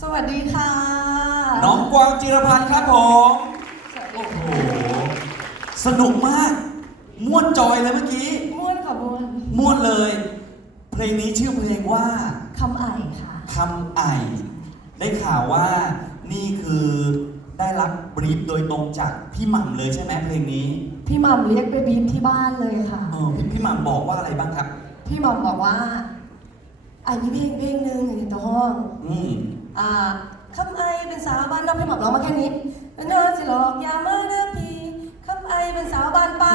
สวัสดีค่ะ น้องกวางจิรพันธ์ครับผมสวัสดีโอ้โหสนุกมากม่วนจอยเลยเมื่อกี้ม่วนค่ะม่วนม่วนเลย เพลงนี้ชื่อเพลงว่าคำไอ่ค่ะ คำไอได้ข่าวว่านี่คือได้รับบรีฟโดยตรงจากพี่หม่ำเลยใช่ไหมเพลงนี้พี่หมัมเรียกไปบีบที่บ้านเลยค่ะ เออพี่พี่หม่ำบอกว่าอะไรบ้างครับ พี่หมัมบอกว่าอันนี้เพลงเพลงหนึ่งอยู่ในตัวห้อง อืมอ่า คำไอเป็นสาวบ้านนอกพี่หมัมร้องมาแค่นี้เป็นนอนสิหลอกอย่ามาเด้อพี่คำไอเป็นสาวบ้านป้า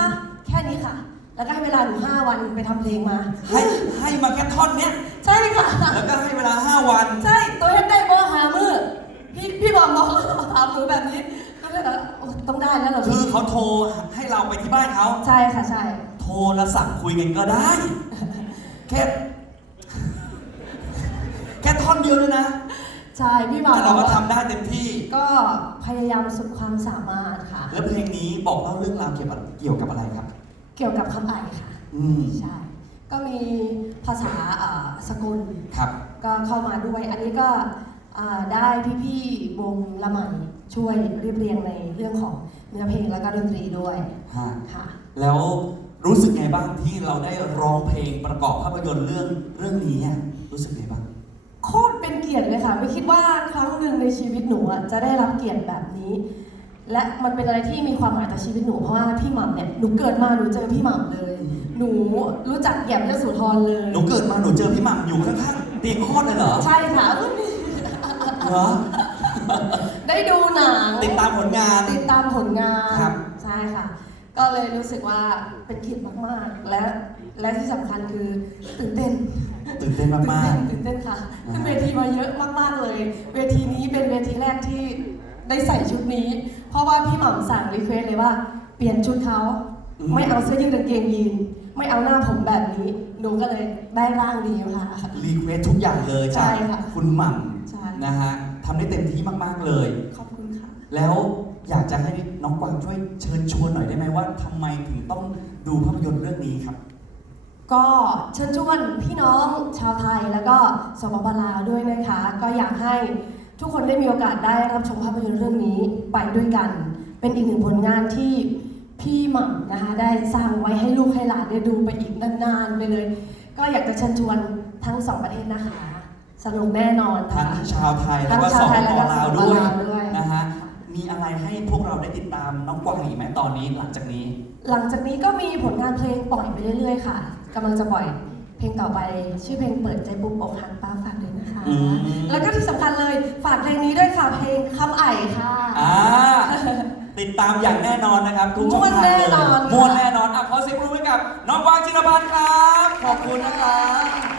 แค่นี้ค่ะ แล้วก็ให้เวลาหนูห้าวันไปทำเพลงมาให้ให้มาแค่ท่อนเนี้ย ใช่ค่ะ แล้วก็ให้เวลา 5 วัน ใช่ตัวเฮ็ดได้บ่หามือพี่พี่บอมบอกถามหนูแบบนี้ก็เลยแบบโอ้ต้องได้แล้วเหรอคืพี่อเขาโทรให้เราไปที่บ้านเขา ใช่ค่ะใช่ โทรศัพท์คุยกันก็ได้ แค่ แค่ท่อนเดียวเลยนะ ใช่พี่บอมแต่เราก็ทำได้เต็มที่ ก็พยายามสุดความสามารถค่ะ แล้วเพลงนี้บอกเล่าเรื่องราวเกี่ยวกับเกี่ยวกับอะไรครับ เกี่ยวกับคำไอค่ะ อืมใช่ ก็มีภาษาเอ่อสกุลครับ ก็เข้ามาด้วย อันนี้ก็อ่าได้พี่ๆวงละไหมช่วยเรียบเรียงในเรื่องของเนื้อเพลงแล้วก็ดนตรีด้วยฮะ ค่ะ แล้วรู้สึกไงบ้างที่เราได้ร้องเพลงประกอบภาพยนตร์เรื่องเรื่องนี้อะรู้สึกไงบ้าง โคตรเป็นเกียรติเลยค่ะ ไม่คิดว่าครั้งหนึ่งในชีวิตหนูอะจะได้รับเกียรติแบบนี้ และมันเป็นอะไรที่มีความหมายต่อชีวิตหนูเพราะว่าพี่หม่ำเนี่ยหนูเกิดมาหนูเจอพี่หม่ำเลย หนูรู้จักแหยมยโสธรเลยหนูเกิดมาหนูเจอพี่หม่ำอยู่ข้างๆเตียงคลอดเลยเหรอใช่ค่ะเหรอได้ดูหนังติดตามผลงาน ติดตามผลงานครับ ใช่ค่ะ ก็เลยรู้สึกว่าเป็นเกียรติมากๆ และและที่สำคัญคือตื่นเต้นตื่นเต้นมากตื่นเต้น ค่ะขึ้นเวทีมาเยอะมากๆเลย เวทีนี้เป็นเวทีแรกที่ได้ใส่ชุดนี้ เพราะว่าพี่หม่ำสั่งรีเควสเลยว่า เปลี่ยนชุดเขาไม่เอาเสื้อยืดกางเกงยีนไม่เอาหน้าผมแบบนี้หนูก็เลยได้ร่างดีค่ะๆรีเควสทุกอย่างเลยใช่จากค่ะคุณหม่ใช่ำนะฮะทำได้เต็มที่มากๆเลย ขอบคุณค่ะ แล้วอยากจะให้น้องกวางช่วยเชิญชวนหน่อยได้ไหมว่าทำไมถึงต้องดูภาพยนตร์เรื่องนี้ครับ ก็เชิญชวนพี่น้องชาวไทยแล้วก็สปปลาวด้วยนะคะ ก็อยากให้ทุกคนได้มีโอกาสได้รับชมภาพยนตร์เรื่องนี้ไปด้วยกัน เป็นอีกหนึ่งผลงานที่พี่หม่ำนะคะได้สร้างไว้ให้ลูกให้หลานได้ดูไปอีกนานๆไปเลย ก็อยากจะเชิญชวนทั้งสองประเทศนะคะ สนุกแน่นอนทั้งค่ะชาวไทยทั้แล้วงก็สชาวปไทยปและก็ลาวสปปด้วยลาวด้วยนะฮะ มีอะไรให้พวกเราได้ติดตามน้องกวางอีกไหมตอนนี้หลังจากนี้ หลังจากนี้ก็มีผลงานเพลงปล่อยไปเรื่อยๆค่ะกำลังจะปล่อยเพลงต่อไป ชื่อเพลงเปิดใจปุ๊บอกหักป้าฝากด้วยนะคะ อืม แล้วก็ที่สำคัญเลยฝากเพลงนี้ด้วยค่ะเพลงคำไอ่ค่ะ อ่าติดตามอย่างแน่นอนนะครับ ทุกช่องทางเลยม่วนแน่นอนค่ะม่วนแน่นอนอะขอเสียงปรบมือให้กับ น้องกวางจิรพันธ์ครับ ขอบคุณนะครับ